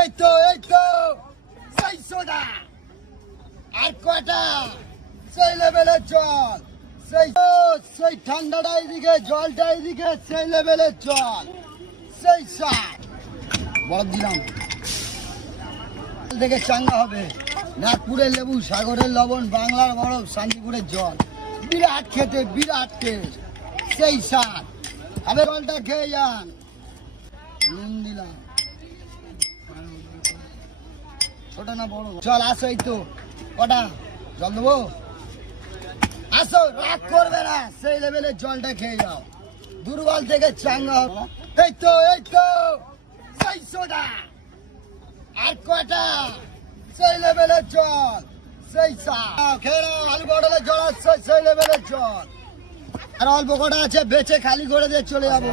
এই তো সেই সোডা আর কয়টা সেই লেভেলের জল সেই ঠান্ডাটা এদিকে জলটা এদিকে সেই লেভেলের জল সেই সার বরফ দিলাম থেকে চাঙ্গা হবে। নাগপুরের লেবু, সাগরের লবণ, বাংলার বরফ, শান্তিপুরের জল, বিরাট খেতে বিরাট টেস্ট সেই সার। হবে জলটা খেয়ে যান। নুন দিলাম, ছোট না বড়? চল আসো, এই তো কটা জল দেবো, আসো, রাগ করবে না, সেই লেভেলের জলটা খেয়ে যাও, দুর্বল থেকে চাঙ্গা হবে। এই তো সেই সোডা আর কয়টা সেই লেভেলের জল সেই খেয়ে নাও। আলু পটলের জল আসছে সেই লেভেলের জল। আর অল্প কটা আছে বেচে খালি করে দিয়ে চলে যাবো।